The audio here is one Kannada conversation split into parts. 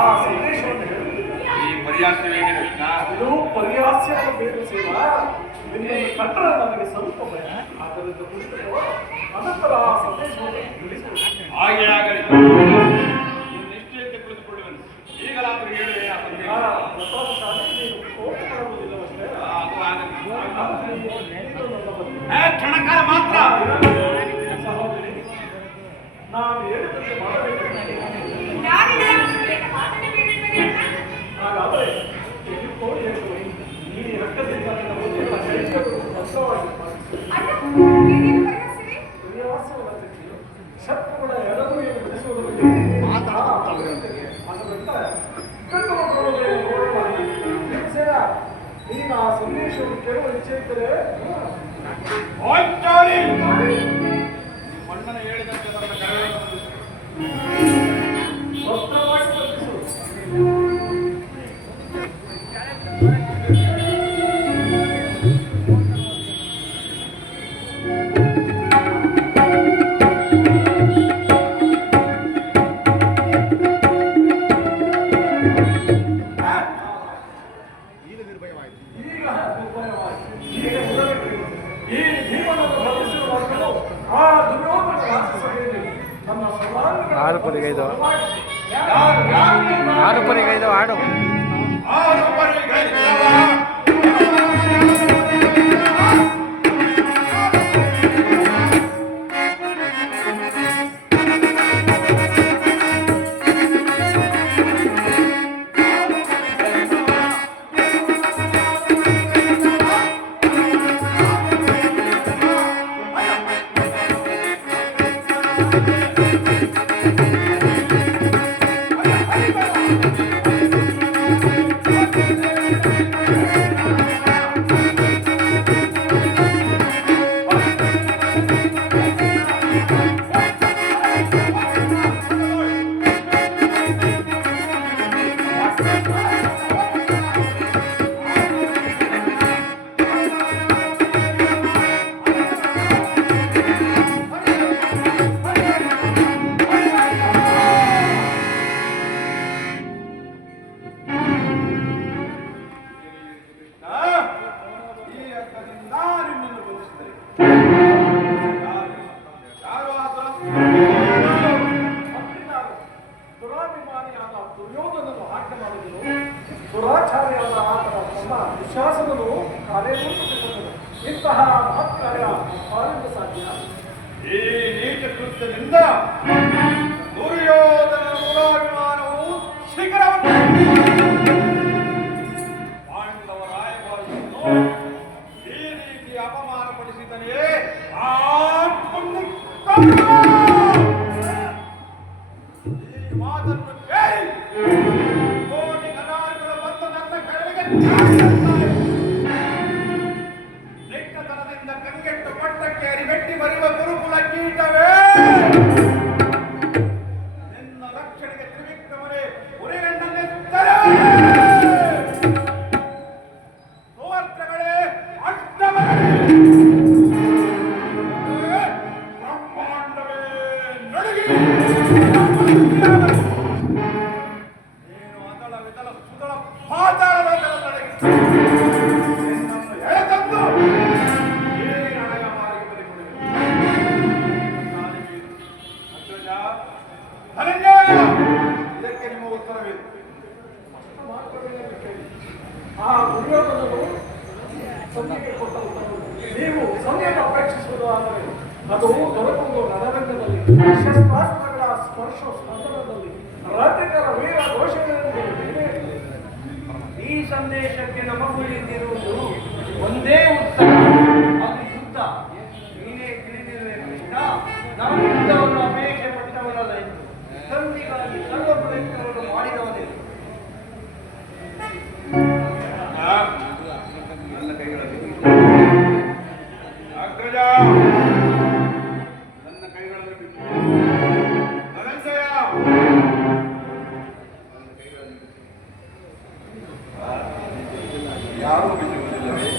ಆ ಸಂದೇಶವನ್ನು ಹೇಳುತ್ತಿದ್ದ. ಈ ಪರ್ಯಾಸವೇನೆ ಕೃಷ್ಣ? ಇದು ಪರ್ಯಾಸ್ಯವನ್ನು ಬೇಕು ಸೇವಾ. ನಿನ್ನನ್ನು ಕಂಡರೆ ನನಗೆ ಸ್ವಲ್ಪ ಭಯ. ಆದ್ದರಿಂದ ಕುಳಿತುಕೋ, ಅನಂತರ ಆ ಸಂದೇಶವನ್ನು ತಿಳಿಸಿಕೊಡು. ಹಾಗೆ ಆಗಲಿ. ನಿಶ್ಚಯತೆ ಕುಳಿತುಕೊಳ್ಳುವನು. ಈಗಲಾದರೂ ಹೇಳುವೆ ಆ ಸಂದೇಶ. ಪ್ರತಾಪಶಾಲಿ, ನೀನು ಕೋಪ ಮಾಡುವುದಿಲ್ಲವಷ್ಟೇ. ಅದು ಆಗಲಿ. ನನ್ನ ಕ್ಷಣಕಾಲ ಮಾತ್ರ. ಸಹೋದರಿ, ನಾನು ಹೇಳಿದಂತೆ ಮಾಡಬೇಕು. ಹಾಗಾದರೆ ಎಲ್ಲಿಕೋ ಹೇಳುವೆ. ಈ ರಕ್ತದಿಂದ ನಿನ್ನ ಬುದ್ಧಿಯನ್ನು ಕೈಗೊಂಡು ಬದ್ಧವಾಗಿ ಶತ್ರುಗಳ ಎಡಗುರಿಯನ್ನು ಬಿಡಿಸುವುದರಲ್ಲಿ ಗಂಡು ಮಕ್ಕಳು ನೀನು ಆ ಸಂದೇಶವನ್ನು ಕೇಳುವ ಇಚ್ಛೆ ಇದ್ದರೆ ಮಣ್ಣನ ಹೇಳಿದಂತೆ ನನ್ನ ಕರೆಯನ್ನು ಭದ್ರವಾಗಿ ತಪ್ಪಿಸು. ಆರು ಪರಿಗೈದು ಆಡು. ದುರಾಚಾರ್ಯರಾದ ಆತನ ತಮ್ಮ ವಿಶ್ವಾಸವನ್ನು ಕಾರ್ಯರೂಪಿಸಿಕೊಂಡರು. ಇಂತಹ ಮಹತ್ಕಾರ್ಯ ಪಾಲಿಂದ ಸಾಧ್ಯ. ಈ ನೀಚ ಕೃತ್ಯದಿಂದ ದುರ್ಯೋಧನ ಮೂಲಾಭಿಮಾನವು ಶಿಖರವನ್ನು ಪಾಂಡವ ರಾಯಭಾರಿಯನ್ನು ಈ ರೀತಿ ಅಪಮಾನಪಡಿಸಿದನೇ ಆ ಈ ಮಾತನ್ನು ಕೇಳಿ ಕೋಟಿ ಕನಾಡಿಗಳು ಬಂದು ನನ್ನ ಕಡೆಗೆ ನಿಟ್ಟತನದಿಂದ ಕಂಗೆಟ್ಟು ಪಟ್ಟಕ್ಕೇರಿ ಮೆಟ್ಟಿ ಬರುವ ಗುರುಕುಲ ಕೀಟವೇ, ನಿನ್ನ ರಕ್ಷಣೆಗೆ ತ್ರಿವಿಕ್ರಮರೇ ಉರಿಗಣ್ಣನ್ನೆತ್ತರೆ ಸುವರ್ಣಗಳೇ ಅಡ್ಡವರೇ ಬ್ರಹ್ಮಾಂಡವೇ ನಡುಗಿ ನೀನು ಅದಳ ವಿದಳ ಸುದಳ ಪಾತಾಳದ ನಡಗಿ ನಿನ್ನನ್ನು ಎಳೆತಂದು ಈ ಹಣೆಯ ಮಾರಿಗೆ ಬಲಿಕೊಡುವೆ. ಅಗ್ರಜ, ಧನಂಜಯ, ಇದಕ್ಕೆ ನಿಮ್ಮ ಉತ್ತರವೇನು? ಆ ದುರ್ಯೋಧನನು ಸಂಧಿಗೆ ಕೊಟ್ಟ ಉತ್ತರವು ನೀವು ಸಂಧಿಯನ್ನು ಅಪೇಕ್ಷಿಸುವುದು ಆದರೆ ಅದು ದೊರಕುವುದು ರಣರಂಗದಲ್ಲಿ, ಶಸ್ತ್ರಾಸ್ತ್ರಗಳ ಸ್ಪರ್ಶ ಸ್ಪಂದನದಲ್ಲಿ, ರಥಿಕರ ವೀರ ಘೋಷಣೆಯಲ್ಲಿ. ಈ ಸಂದೇಶಕ್ಕೆ ನಮಗುಳಿದಿರುವುದು ಒಂದೇ ಉತ್ತರ, ಅದು ಯುದ್ಧ. ನೀನೇ ತಿಳಿದಿರುವೆ ಕೃಷ್ಣ, ನಾವು ಯುದ್ಧವನ್ನು ಅಪೇಕ್ಷೆ ಪಟ್ಟವನಲ್ಲ ಎಂದು ಸಂಧಿಗಾಗಿ ಸರ್ವ ಪ್ರಯತ್ನವನ್ನು ಮಾಡಿದವನೇ. ನನ್ನ ಕೈಗಳಲ್ಲಿ ಅಗ್ರಜ, ನನ್ನ ಕೈಗಳನ್ನು ಬಿಟ್ಟು ಧನಂಜಯ, ನನ್ನ ಕೈಗಳನ್ನು ಬಿಟ್ಟು ಯಾರೂ ಬಿಟ್ಟಿರುವುದಿಲ್ಲವೇ?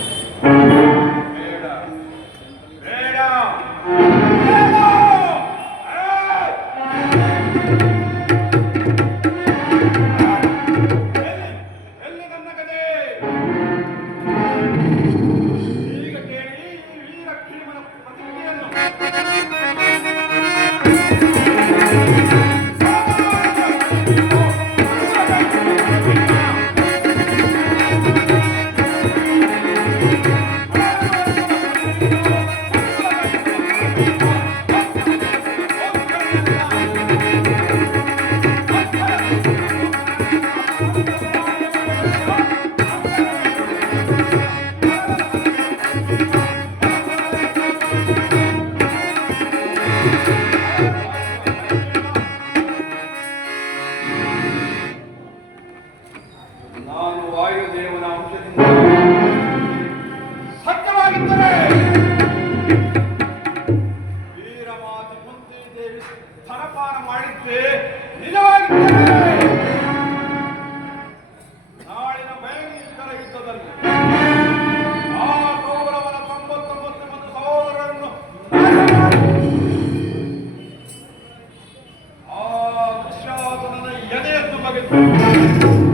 ಬೇಡ ಬೇಡ ಬೇಡ.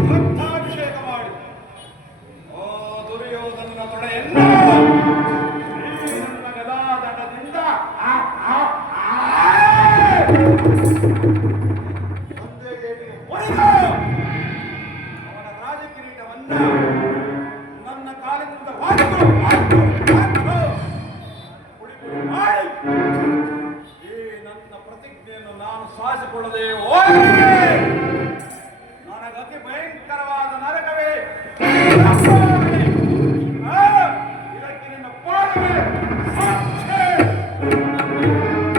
ರಕ್ತಾಭಿಷೇಕ ಮಾಡಿ ಓ ದುರ್ಯೋಧನನ ತೊಡೆಯನ್ನು ಈ ನನ್ನ ಗದಾದಂಡದಿಂದ ಒಂದೇ ಗೇಟಿಗೆ ಹೊಡೆದು ಅವನ ರಾಜಕಿರೀಟವನ್ನು ನನ್ನ ಕಾಲಿನಿಂದ ಪುಡಿ ಪುಡಿ ಮಾಡಿ ಈ ನನ್ನ ಪ್ರತಿಜ್ಞೆಯನ್ನು ನಾನು ಸಾಧಿಸಿಕೊಳ್ಳದೆ ಹೋಗಿ